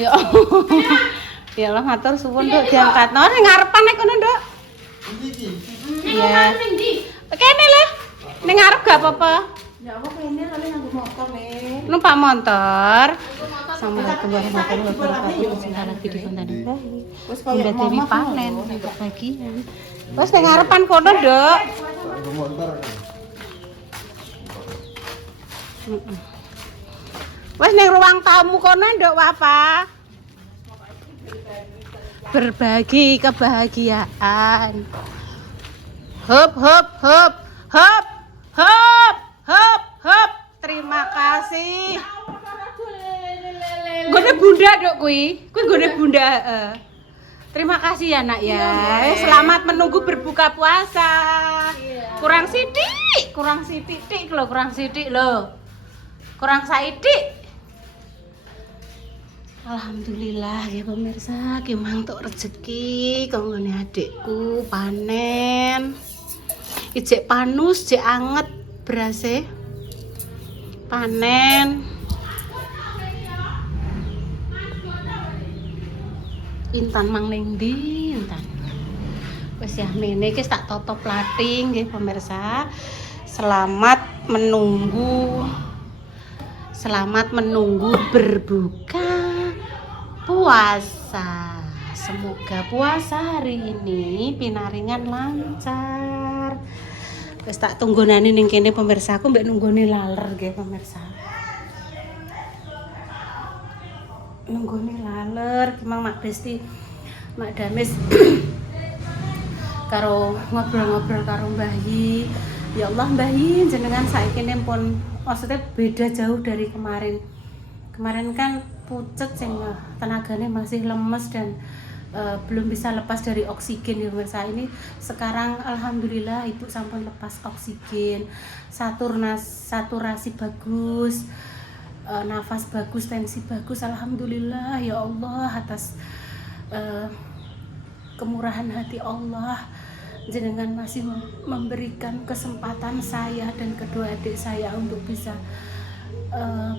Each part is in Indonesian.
Ya. Ya Allah matur suwun Nduk diangkatno ning ngarepan nek kono Nduk. Iki. Iya. Kene lho. Ning ngarep gak apa-apa. Ya aku kene kali nganggo motor nih. Numpak motor. Assalamualaikum warahmatullahi wabarakatuh. Sebentar lagi di Fontana Bayi. Wis Bunda Dewi panen untuk bagian. Wes ning ngarepan kono Nduk. Nganggo motor. Wes ning ruang tamu kono Nduk apa? Berbagi kebahagiaan. Hop hop hop hop hop hop hop. Terima kasih. Gone bunda Nduk kuwi. Kuwi gone bunda, heeh. Terima kasih ya nak ya. Selamat menunggu berbuka puasa. Kurang sithik lho, kurang sithik lho. Kurang saidik. Alhamdulillah ya pemirsa, ki mantuk rezeki kanggone adikku panen. Ijek panus, jek anget berase. Panen. Intan mang ning ndi Intan. Wis ya mene iki tak toto plating nggih pemirsa. Selamat menunggu berbuka puasa. Semoga puasa hari ini pinaringan lancar. Wis tak tunggonane ning kene pemirsa, aku mbek nunggone laler nggih pemirsa. Nunggone laler memang Mak Besti Mak Damis karo ngobrol-ngobrol karo Mbah Yi. Ya Allah Mbah Yi jenengan saiki pun maksudnya beda jauh dari kemarin. Kemarin kan pucet sing tenaganya masih lemes dan belum bisa lepas dari oksigen ya pemirsa. Ini sekarang alhamdulillah ibu sampun lepas oksigen, saturasi bagus, nafas bagus, tensi bagus, alhamdulillah ya Allah atas kemurahan hati Allah jenengan masih memberikan kesempatan saya dan kedua adik saya untuk bisa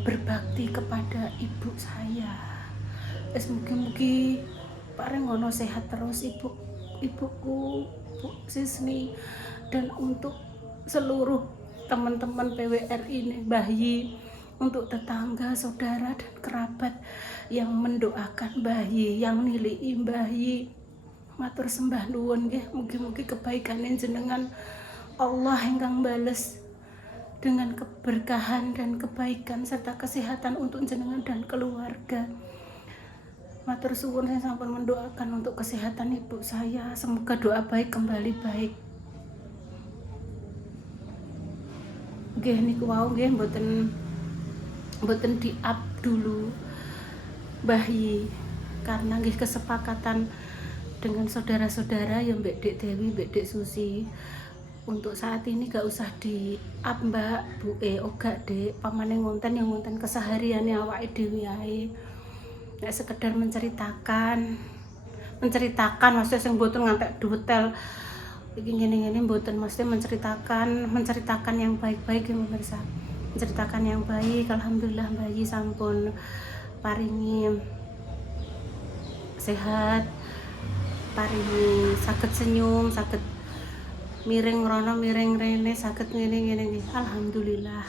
berbakti kepada ibu saya. Mugi-mugi pareng ngono sehat terus ibuku Bu Sisni, dan untuk seluruh teman-teman PWRI ini Mbah Yi, untuk tetangga, saudara dan kerabat yang mendoakan Mbah Yi, yang nilai Mbah Yi. Matur sembah nuwun nggih, mugi-mugi kebaikane jenengan Allah ingkang bales dengan keberkahan dan kebaikan serta kesehatan untuk jenengan dan keluarga. Matur suwun, saya sampun mendoakan untuk kesehatan ibu saya. Semoga doa baik kembali baik. Nggih niku wau nggih mboten di-up dulu Mbah Yi karena nggih kesepakatan dengan saudara-saudara ya Mbak Dek Dewi, Mbak Dek Susi. Untuk saat ini gak usah di-up Mbak Bu gak Dek, pamane ngonten yang ngonten kesehariane awake dhewe ae. Nek sekedar menceritakan maksudnya sing mboten ngantek detail iki ngene-ngene mboten, maksudnya menceritakan yang baik-baik ya pemirsa. Menceritakan yang baik, alhamdulillah Mbak Yi sampun paringi sehat, paringi saged senyum, saged miring rono miring rene, saged ngene-ngene. Alhamdulillah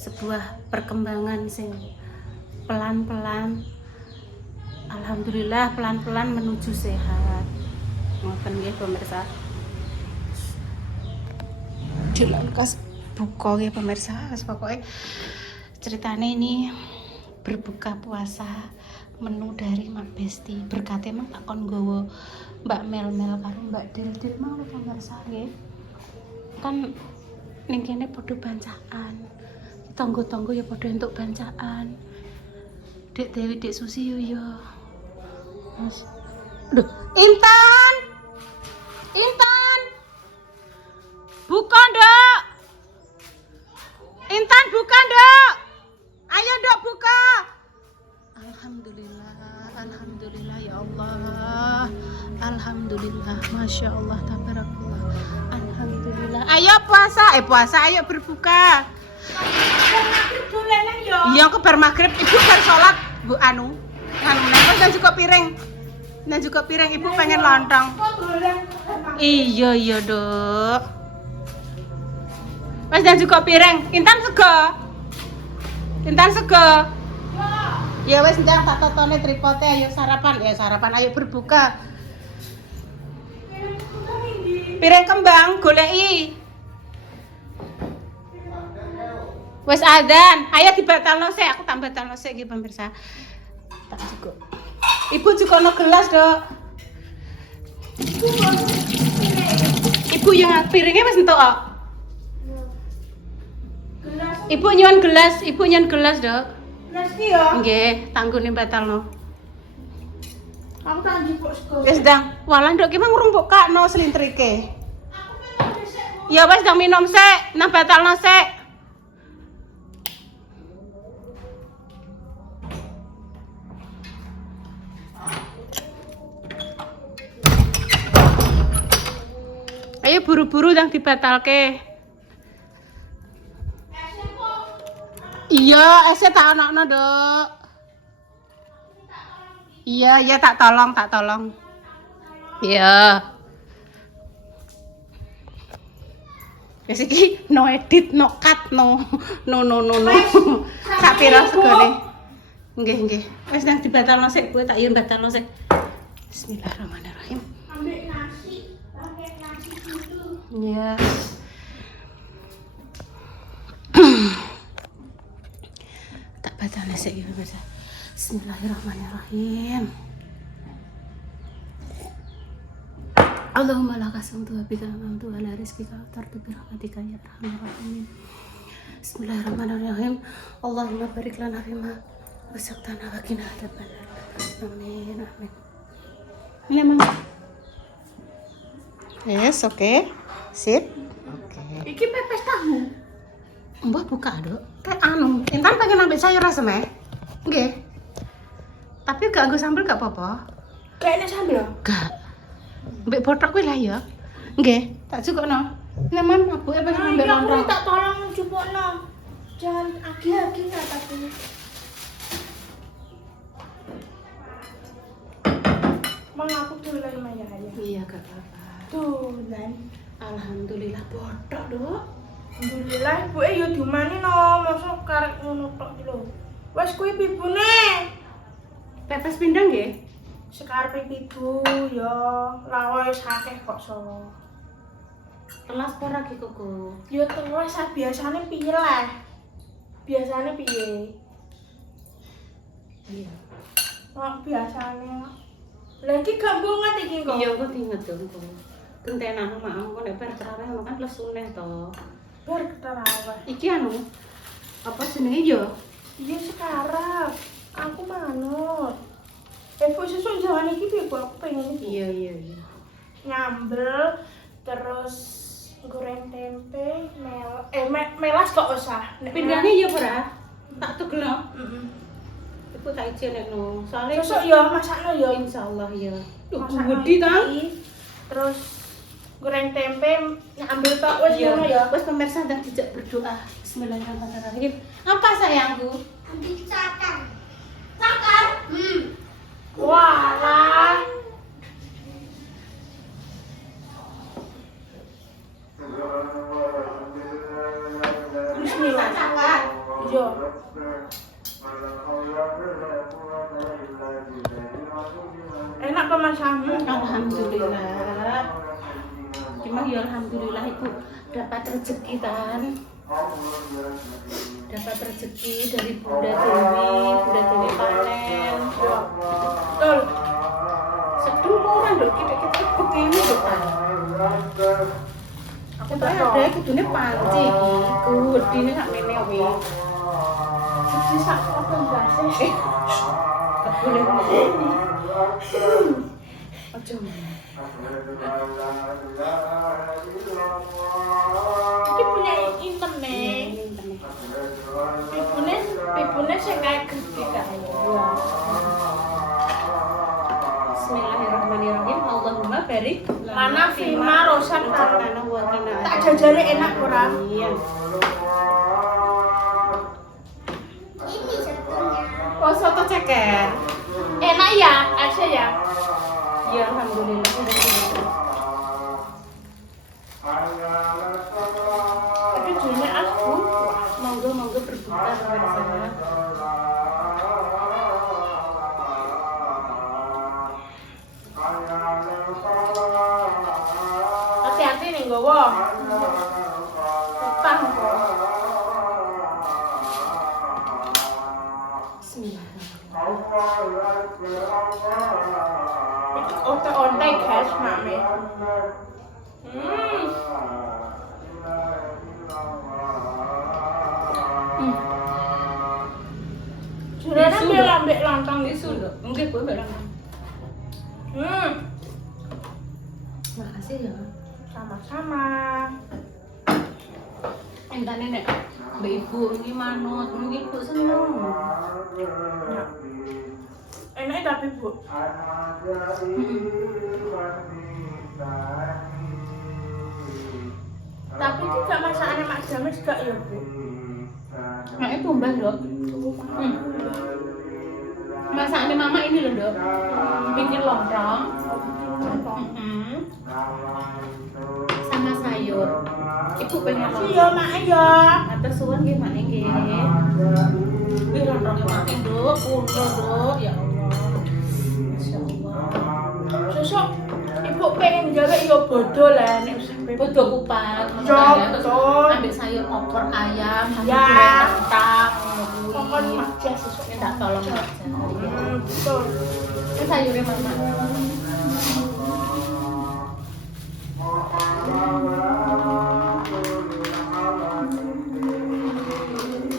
sebuah perkembangan sing pelan-pelan, alhamdulillah pelan-pelan menuju sehat. Ngoten nggih pemirsa. Jalan kas buka ya pemirsa, pokoknya ceritanya ini berbuka puasa menu dari Mak Besti. Berkate emang tak kon gowo Mbak Mel karo Mbak Dil mau pemirsa nggih. Kan ning kene padha bancaan. Tonggo-tonggo ya padha entuk bancaan. Dek Dewi, Dek Susi yo yo. Mas. Aduh, Intan. Buka, Nduk. Intan buka, Nduk. Ayo, Nduk, buka. Alhamdulillah ya Allah. Alhamdulillah, Masya Allah, tabarakallah. Alhamdulillah. Ayo puasa, ayo berbuka. Iya, aku bar maghrib, ibu bar sholat, Bu anu. Dan juga piring. Dan juga piring ibu pengen lontong. Iya iya dok. Mas dan juga piring. Intan sego. Intan sego. Ya wes ndang tak totone tripote ayo sarapan. Ya sarapan ayo berbuka. Piring kembang goleki. Wes adzan, ayo dibatalno sik, aku tak batalno sik iki pemirsa. Tak cukup. Ibu juga ono gelas, Dok. Ibu yang piringnya wis entuk kok. Ibu nyuwun gelas, Dok. Gelas iki ya. Nggih, tanggune batalno. Aku tak njupuk sego. Wis ndang, walah Dok ki mang ngrumpukno selintrike. Ya wis ndang minum sik, nang batalno sik. Ayo buru-buru yang dibatalke. Iya, esnya tak ono-ono, Dok. Iya, tak tolong. Iya. Wis iki no edit, no cut, no. Sak pira segone. Nggih. Wis nang dibatalno sik, kowe tak yen batalno sik. Bismillahirrahmanirrahim. Ambil nasi, pakai nasi dulu. Ya. Tak batalno sik ya, Mas. Bismillahirrahmanirrahim. Allahumma laka aslamtu wa bika amantu ala rizqika wa tartu bi rahmatika ya arhamar rahimin. Bismillahirrahmanirrahim. Allahumma barik lana fima razaqtana wa qina adzabannar. Amin. Ini emang. Yes, oke. Sip. Oke. Iki pepes tahu. Mbah buka, Dok. Kayak anu, Intan pengen ambil sayur asem ya? Nggih. Tapi gak nggo sambel gak apa-apa. Kayaknya sambel ya? Gak. Mbak botok kuwi lah ya. Nggih, tak cukupno. Nemen abuke pengen ambil Aku lontong. minta tolong njupukno. Jangan agi-agi tapi. Mang aku dolan Maya ya. Iya, gak apa-apa. Dolan. Alhamdulillah botok, Dok. Alhamdulillah ibuke yo dimani no, mosok karek ngono tok iki lho. Wes kuwi pibune. Pepes pindang nggih? Sekarepe pibu yo, lawa wis akeh kok so. Telas ora iki Koko? Yo telas biasane piye lah. Biasane piye? Iya. Oh, biasane. Lagi gambungan iki kok. Iya, kok diinget dong, Kok. Gentenan mak kok nek bar terawih makan lesune to. Bar terawih. Iki anu apa jenenge yo? Iya sekarang. Aku manut. Bu sesuk jangan iki piye Bu? Aku pengen iki. Iya. Nyambel terus goreng tempe, melas kok usah. Pindangnya ya ora? Tak tegelo. Heeh. Iku tak ijenekno. Soale Sesuk yo masakno yo. insyaallah ya. Duh, Masakno gede ta? iki. Terus goreng tempe nyambel tok wis Iya, ngono ya. wes pemirsa dah dijak berdoa. Bismillahirrahmanirrahim. Apa sayangku? Ambil cakar. Cakar? Walah. Bismillah. Cakar. Iya. Enak apa masamu? Alhamdulillah. Cuma ya alhamdulillah ibu dapat rezeki kan. Dapat rezeki dari Bunda Dewi panen. Betul. Sedung orang dok kita begini dok kan. Aku tak ada kudune panci iki. Kudine sak mene wi. Siji sak apa bahasa? Boleh. Aja. Iki punya Inten nih. Pibune sing kayak gede kae. Bismillahirrahmanirrahim. Allahumma barik Lana fima rosan lana wa qina. tak jajare enak ora? Iya. Ini satunya. Oh, soto ceker. ya? Ya alhamdulillah udah bisa. Tapi jadinya aku. Monggo berbuka pemirsa. Hati-hati nih gowo. Utang kok. Onte-onte guys, mami. Jurana Tisu, biar Dok. ambek lontong Tisu Dok. Nggih, Bu, Mbak. Makasih ya. Sama-sama. Entane nek Mbak Ibu ini manut, ini Ibu seneng. Ya. Enak tapi bu. Tapi tidak masakannya Mak James gak ya bu? Nah, itu Mbak, Dok. Masakannya Mama ini loh, Dok. Bikin lontong. Sama sayur. Ibu pengen lontong. Iya mak ya. Atur suwun nggih, Mak nggih. Wih, lontongnya makin, Dok. Kuno, Dok. Ya Allah. Masya Allah. Sesuk ibu pengen jaga ya bodoh lah nek sampai Bodo kupat. Cok, Terus cok. ambil sayur opor ayam, sama Ya. goreng kentang. pokoknya mak jas sesuk Minta tolong aja. betul. Ini sayurnya Mama.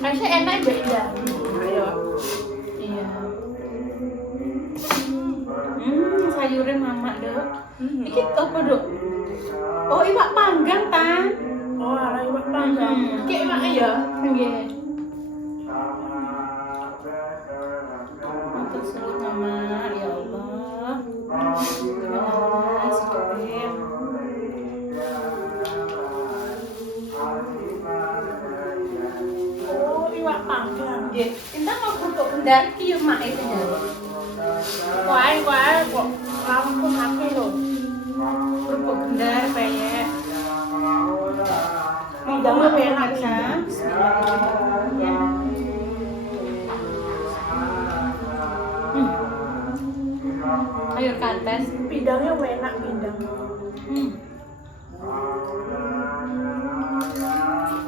Aisyah enak beda. Ayo. Iya. Sayurnya Mama, Dok. Iki apa, Dok? Oh, iwak panggang, Tan. Oh, ala iwak panggang. Kayak mak ya. Nggih. Untuk seluruh Mama, ya Allah. Astagfirullah. Oh, iwak panggang. Nggih, kita mau kerupuk kendar iki yo mak itu ya. Kuai kok lampun akeh lho. Kerupuk kendar peyek. Bidangnya enak Sa. Sayur kates. Bidangnya enak bidang.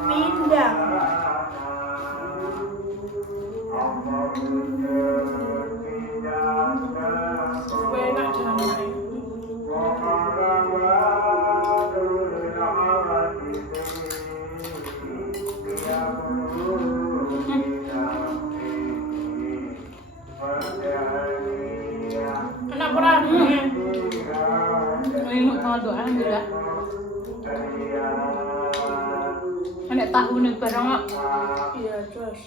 Pindang. Enak jangan main. Enak berat. Ini mau doa alhamdulillah. Enak tahu nih barang kok. Iya, Jos.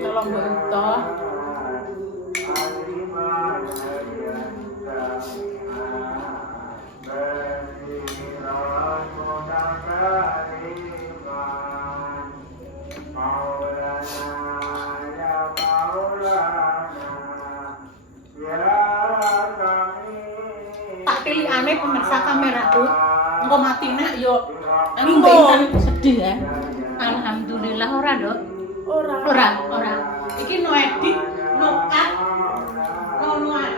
Tolong mbok ento. Tak pilih aneh pemirsa kameraku. Engko mati nek yo. Aku mbak Intan sedih ya. Alhamdulillah ora, Dok. Ora. Iki no edit, no cut, no nuan.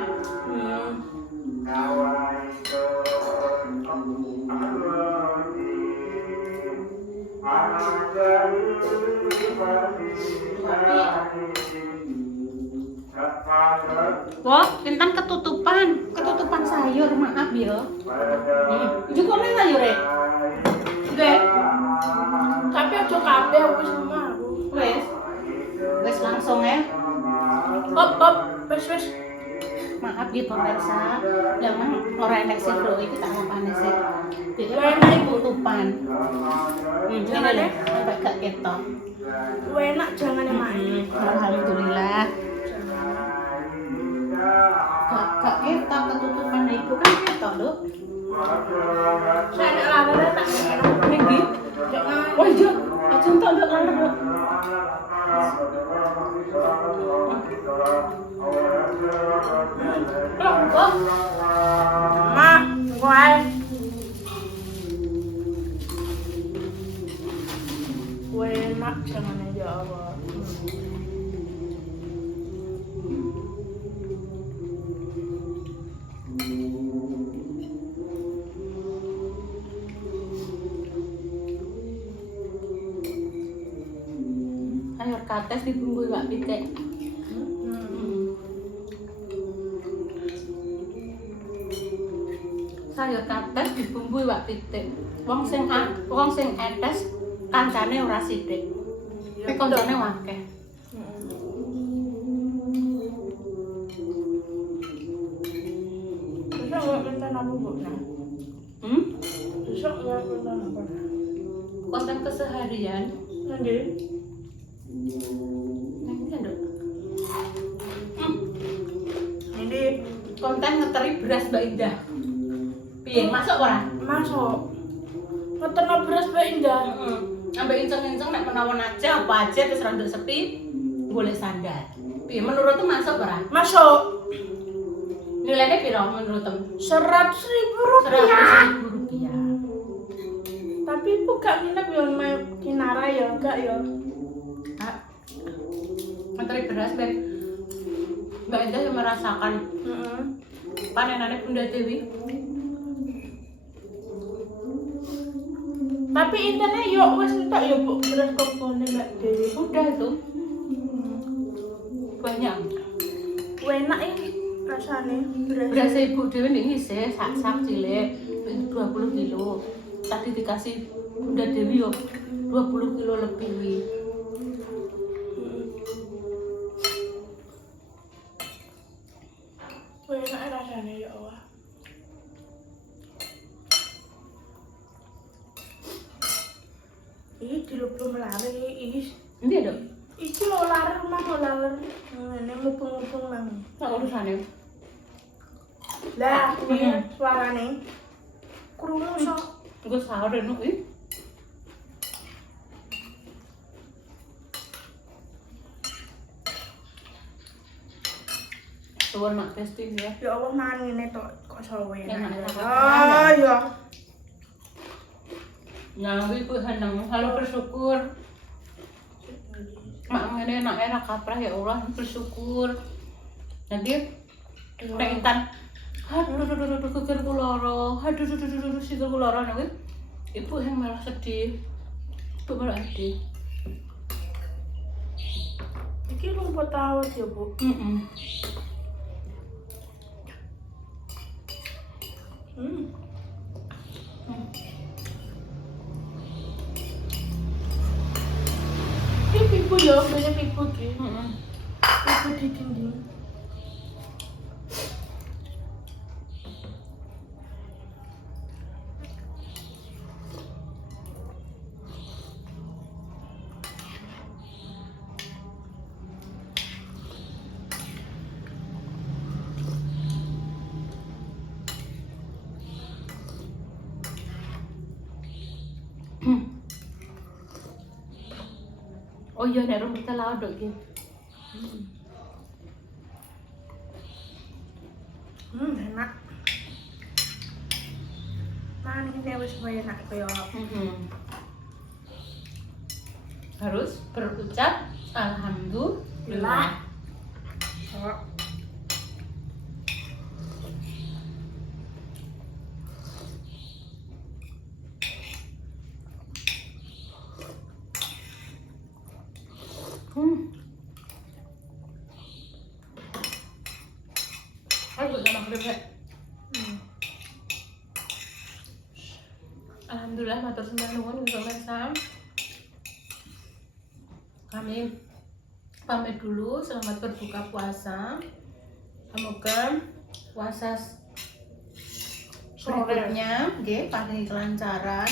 Wah, Intan ketutupan sayur, maaf ya. Juga nih sayurnya. Oke. Tapi aja kabeh aku sama aku. Wes langsung ya. Hop, wes. Maaf ya pemirsa, memang orang enek sih bro, ini tak mau panas sih. Jadi Enak, enak Ibu. tutupan. Ini deh, sampai gak ketok. Enak jangan emak. Alhamdulillah. Gak ketok ketutupan ibu kan ketok Dok. Saya nak lara tak enak. Ini. Jangan. Wah iya, aku Cinta enggak laler. Kok? Ma, why? Enak jangan aja Allah. Sayur kates dibumbui Mbak Pitik. Sayur kates dibumbui Mbak Pitik. Wong sing etes kancane ora sithik. Tapi kancane akeh. Besok nggak konten apa bu? Besok nggak konten apa? Konten keseharian. Nanti. Nanti nduk. Ini Konten ngeteri beras Mbak Indah. Piye, masuk ora? masuk. Konten beras Mbak Indah. Ambek inceng-inceng nek menawa aja apa aja terus randuk sepi boleh standar. Piye menurutmu masuk ora? Masuk. Nilainya piro menurutmu? 100.000 rupiah. 100.000 rupiah. Tapi ibu gak nginep ya main Kinara ya enggak ya. Menteri beras ben Mbak Indah yang merasakan panenannya Bunda Dewi. Tapi intinya yuk wes entek ya bu beras kompone Mbak Dewi. Udah itu banyak. Enak ini rasanya Beras Ibu Dewi nih sih sak cilik 20 kilo. Tadi dikasih Bunda Dewi yo 20 kilo lebih wi. Enak rasanya ya Allah. Ih dilupuk melari is. Ini ada. Iki mau lari rumah mau lari. Ini mupung-mupung nang. Nggak urusannya. Lah, ini suarane. Krungu sok. Gue sahur deh nih. Tuan mak testing ya. Ya Allah mangan ngene tok kok sawe. Enak. Ah ya. Nyawi ku seneng, selalu bersyukur. Mak ngene enak kaprah ya Allah, bersyukur. Nanti nek intan aduh kekirku loro, aduh sikilku loro nanti ibu yang malah sedih. Ibu malah sedih. Iki rumput laut ya, Bu. Ini pipu ya, banyak pipu ki. Pipu di dinding. Oh iya, nek rumputnya laut dok gitu. Enak. Nah, ini wis enak kaya. Harus berucap alhamdulillah. Oh. Ayo sama krepek. Alhamdulillah matur sembah nuwun untuk Sam. Kami pamit dulu, selamat berbuka puasa. Semoga puasa berikutnya pakai kelancaran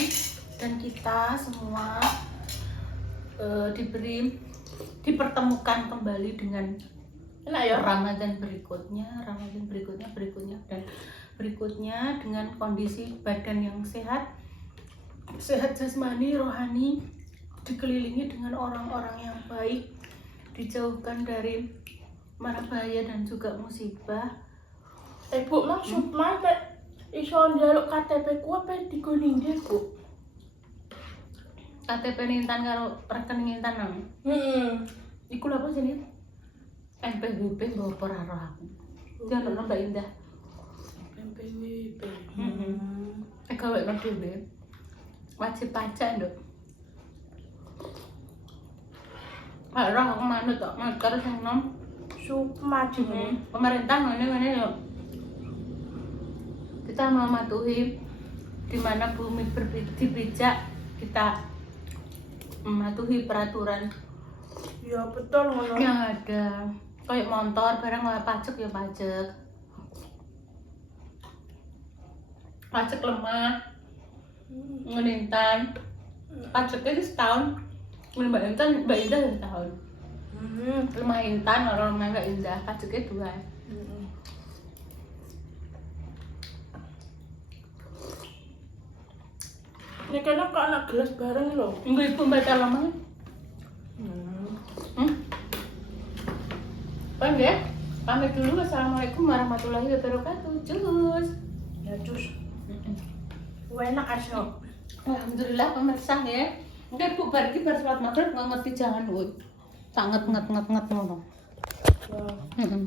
dan kita semua dipertemukan kembali dengan Enak ya? Ramadan berikutnya dan berikutnya dengan kondisi badan yang sehat jasmani, rohani, dikelilingi dengan orang-orang yang baik, dijauhkan dari mara bahaya dan juga musibah. Bu, maksud mas iso njaluk KTP ku apa dikuning dia, Bu? KTP Intan karo rekening Intan nang. Iku lho apa jenenge? NPWP mbok ora roh aku. Jangan Mbak Indah. NPWP. Gawe no dhewe. Wajib pajak, Nduk. Ora aku manut tok, motor sing nom Sukma jenenge. pemerintah ngene-ngene lho. Kita mematuhi di mana bumi dipijak, kita mematuhi peraturan Ya betul ngono. yang ada. Kayak motor barang oleh pajak ya pajak. Pajak lemah, ngenintan. Pajaknya itu setahun. Mbak Indah setahun. Lemah Intan, orang lemah Mbak Indah. Pajaknya 2. Ini kayaknya kok anak gelas bareng loh. Enggak ibu baca lemah. Bang ya, pamit dulu. Assalamualaikum warahmatullahi wabarakatuh. Cus. Ya cus. Enak asyik. Alhamdulillah pemirsa ya. Enggak bu, bar iki bar salat maghrib nggak ngerti jangan woy. Tak nget ngono. Ya. Heeh.